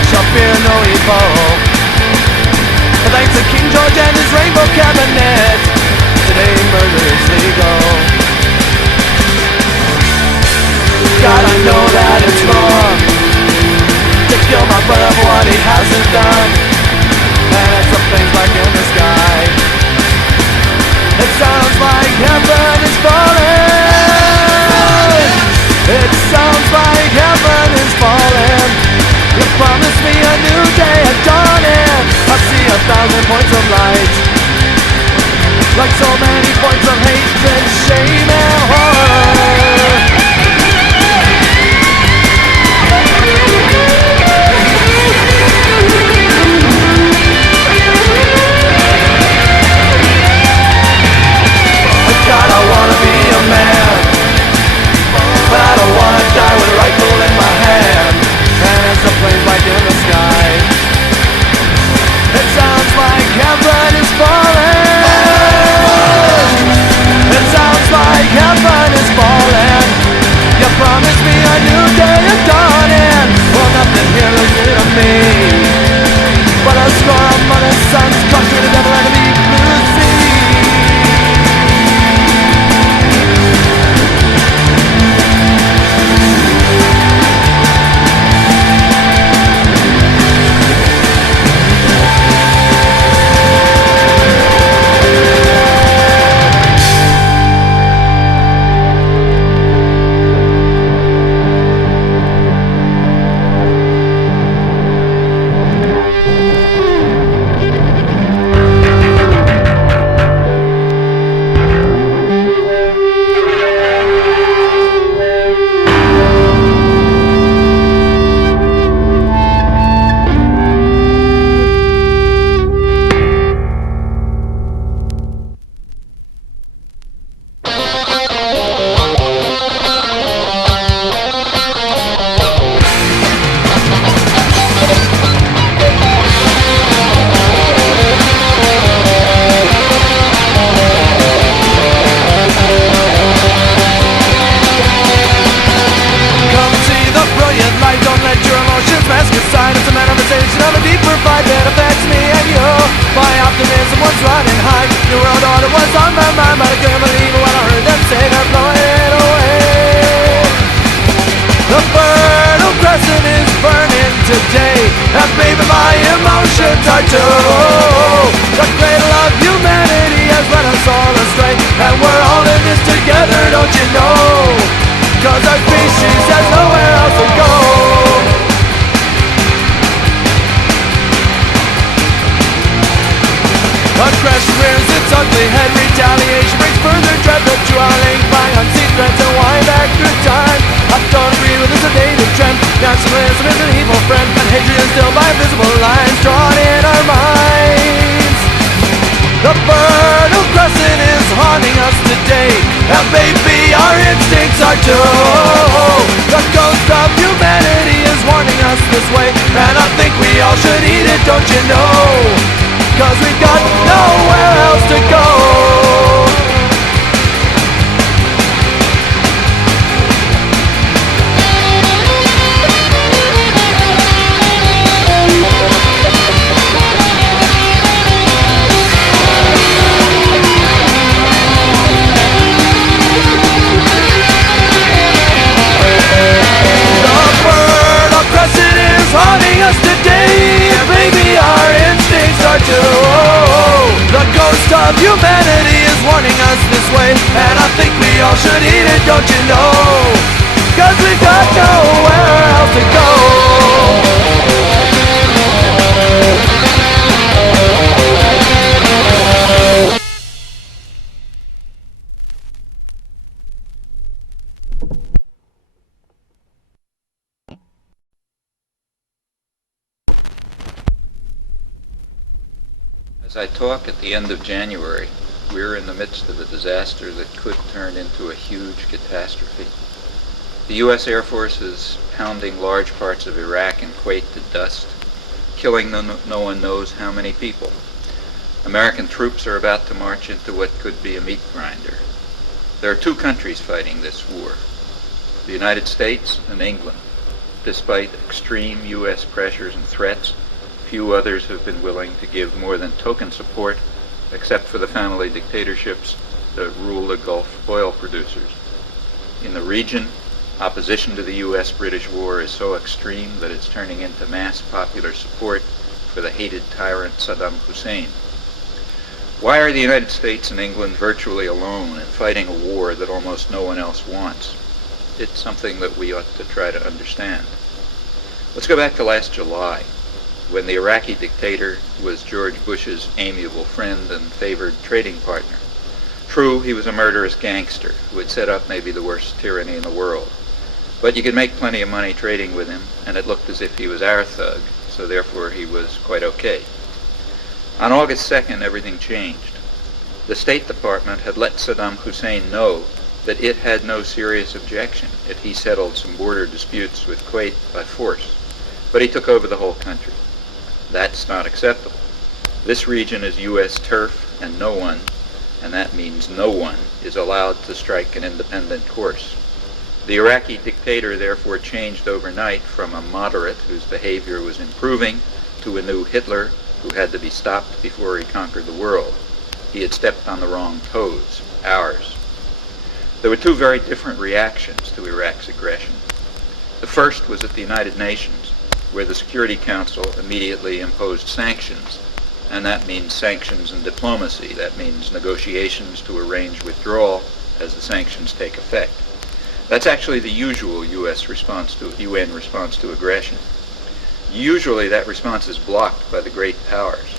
I shall fear no evil. Thanks to King George and his rainbow cabinet, today murder is legal. God, I know that it's wrong to kill my brother for what he hasn't done, and it's the things like in the sky. It sounds like heaven is falling. It sounds like heaven is falling. You promised me a new day at dawning. I see 1,000 points of light, like so many points of hatred, shame and horror. God, I wanna be a man, but I don't wanna die with a rifle in my hand, and as the planes like in the sky. It sounds like heaven is falling. It sounds like heaven is falling. You promised me a new day at dawning. Well, nothing here is new to me, but a score of mother sons crushed through the devil and the deep blue sea. Nationalism is an evil friend, and hatred is still by visible lines drawn in our minds. The fertile crescent is haunting us today, and maybe our instincts are too. The ghost of humanity is warning us this way, and I think we all should eat it, don't you know? 'Cause we've got nowhere else to go. Haunting us today, maybe our instincts are too. The ghost of humanity is warning us this way, and I think we all should eat it, don't you know? 'Cause we got nowhere else to go. As I talk at the end of January, we're in the midst of a disaster that could turn into a huge catastrophe. The U.S. Air Force is pounding large parts of Iraq and Kuwait to dust, killing no one knows how many people. American troops are about to march into what could be a meat grinder. There are two countries fighting this war, the United States and England. despite extreme U.S. pressures and threats, few others have been willing to give more than token support, except for the family dictatorships that rule the Gulf oil producers. In the region, opposition to the U.S.-British war is so extreme that it's turning into mass popular support for the hated tyrant Saddam Hussein. Why are the United States and England virtually alone in fighting a war that almost no one else wants? It's something that we ought to try to understand. Let's go back to last July, when the Iraqi dictator was George Bush's amiable friend and favored trading partner. True, he was a murderous gangster who had set up maybe the worst tyranny in the world. But you could make plenty of money trading with him, and it looked as if he was our thug, so therefore he was quite okay. On August 2nd, everything changed. The State Department had let Saddam Hussein know that it had no serious objection if he settled some border disputes with Kuwait by force, but he took over the whole country. That's not acceptable. This region is U.S. turf, and no one, and that means no one, is allowed to strike an independent course. The Iraqi dictator therefore changed overnight from a moderate whose behavior was improving to a new Hitler who had to be stopped before he conquered the world. He had stepped on the wrong toes, ours. There were two very different reactions to Iraq's aggression. The first was at the United Nations, where the Security Council immediately imposed sanctions, and that means sanctions and diplomacy. That means negotiations to arrange withdrawal as the sanctions take effect. That's actually the usual UN response to aggression. Usually that response is blocked by the great powers.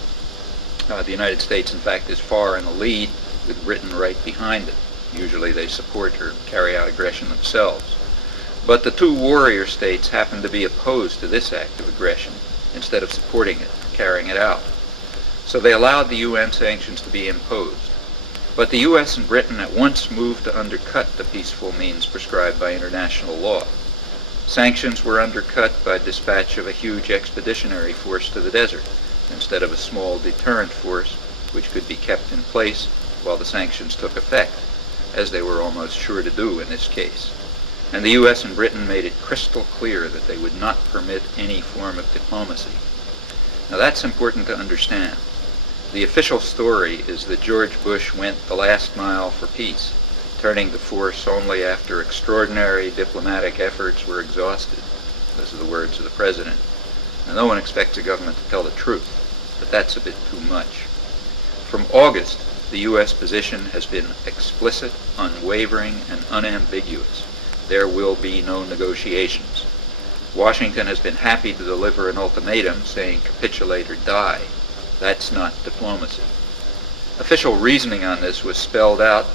The United States, in fact, is far in the lead, with Britain right behind it. Usually they support or carry out aggression themselves. But the two warrior states happen to be opposed to this act of aggression instead of supporting it, carrying it out. So they allowed the UN sanctions to be imposed. But the U.S. and Britain at once moved to undercut the peaceful means prescribed by international law. Sanctions were undercut by dispatch of a huge expeditionary force to the desert, instead of a small deterrent force which could be kept in place while the sanctions took effect, as they were almost sure to do in this case. And the U.S. and Britain made it crystal clear that they would not permit any form of diplomacy. Now that's important to understand. The official story is that George Bush went the last mile for peace, turning to force only after extraordinary diplomatic efforts were exhausted. Those are the words of the president. Now, no one expects a government to tell the truth, but that's a bit too much. From August, the U.S. position has been explicit, unwavering, and unambiguous. There will be no negotiations. Washington has been happy to deliver an ultimatum saying capitulate or die. That's not diplomacy. Official reasoning on this was spelled out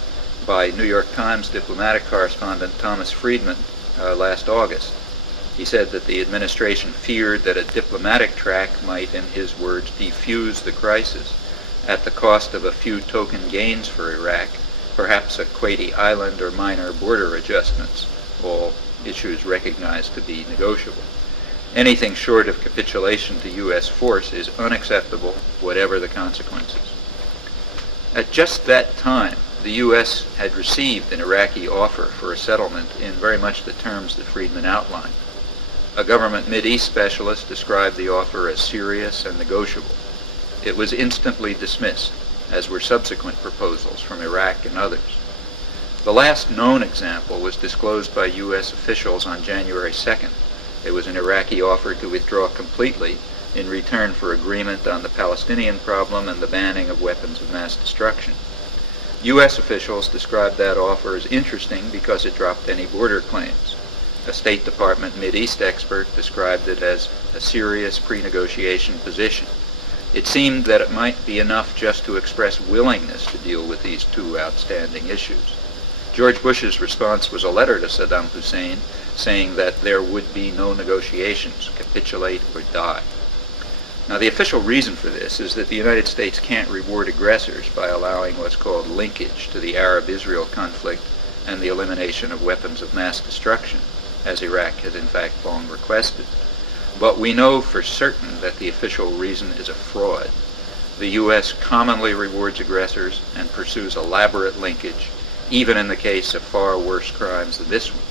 by New York Times diplomatic correspondent Thomas Friedman last August. He said that the administration feared that a diplomatic track might, in his words, defuse the crisis at the cost of a few token gains for Iraq, perhaps a Kuwaiti island or minor border adjustments, all issues recognized to be negotiable. Anything short of capitulation to U.S. force is unacceptable, whatever the consequences. At just that time, the U.S. had received an Iraqi offer for a settlement in very much the terms that Friedman outlined. A government Mideast specialist described the offer as serious and negotiable. It was instantly dismissed, as were subsequent proposals from Iraq and others. The last known example was disclosed by U.S. officials on January 2nd. It was an Iraqi offer to withdraw completely in return for agreement on the Palestinian problem and the banning of weapons of mass destruction. U.S. officials described that offer as interesting because it dropped any border claims. A State Department Mideast expert described it as a serious pre-negotiation position. It seemed that it might be enough just to express willingness to deal with these two outstanding issues. George Bush's response was a letter to Saddam Hussein saying that there would be no negotiations, capitulate or die. Now, the official reason for this is that the United States can't reward aggressors by allowing what's called linkage to the Arab-Israel conflict and the elimination of weapons of mass destruction, as Iraq has in fact long requested. But we know for certain that the official reason is a fraud. The U.S. commonly rewards aggressors and pursues elaborate linkage, even in the case of far worse crimes than this one.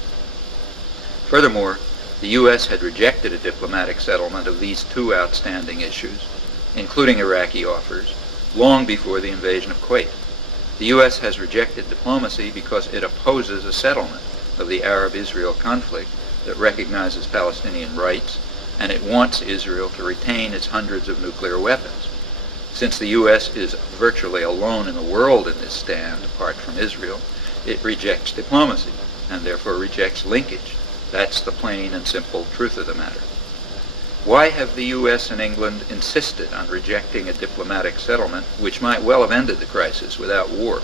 Furthermore, the The U.S. had rejected a diplomatic settlement of these two outstanding issues, including Iraqi offers, long before the invasion of Kuwait. The U.S. has rejected diplomacy because it opposes a settlement of the Arab-Israel conflict that recognizes Palestinian rights, and it wants Israel to retain its hundreds of nuclear weapons. Since the U.S. is virtually alone in the world in this stand, apart from Israel, it rejects diplomacy, and therefore rejects linkage. That's the plain and simple truth of the matter. Why have the U.S. and England insisted on rejecting a diplomatic settlement which might well have ended the crisis without war?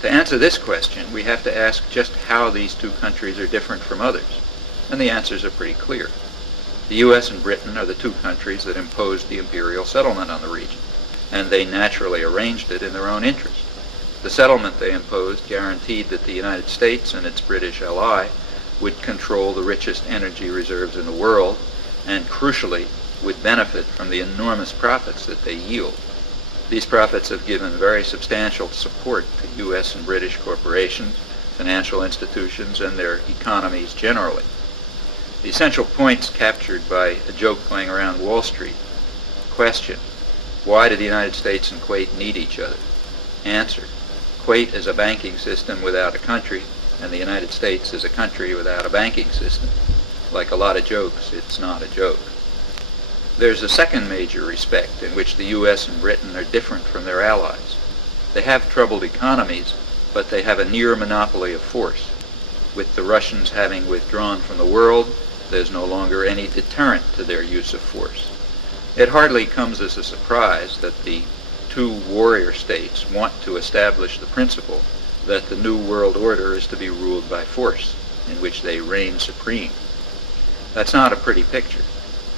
To answer this question, we have to ask just how these two countries are different from others, and the answers are pretty clear. The U.S. and Britain are the two countries that imposed the imperial settlement on the region, and they naturally arranged it in their own interest. The settlement they imposed guaranteed that the United States and its British ally would control the richest energy reserves in the world, and crucially, would benefit from the enormous profits that they yield. These profits have given very substantial support to U.S. and British corporations, financial institutions, and their economies generally. The essential points captured by a joke going around Wall Street. Question: why do the United States and Kuwait need each other? Answer: Kuwait is a banking system without a country, and the United States is a country without a banking system. Like a lot of jokes, it's not a joke. There's a second major respect in which the U.S. and Britain are different from their allies. They have troubled economies, but they have a near monopoly of force. With the Russians having withdrawn from the world, there's no longer any deterrent to their use of force. It hardly comes as a surprise that the two warrior states want to establish the principle that the new world order is to be ruled by force, in which they reign supreme. That's not a pretty picture,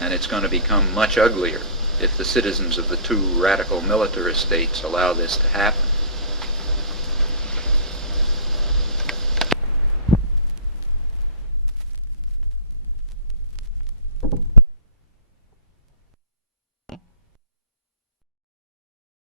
and it's going to become much uglier if the citizens of the two radical militarist states allow this to happen.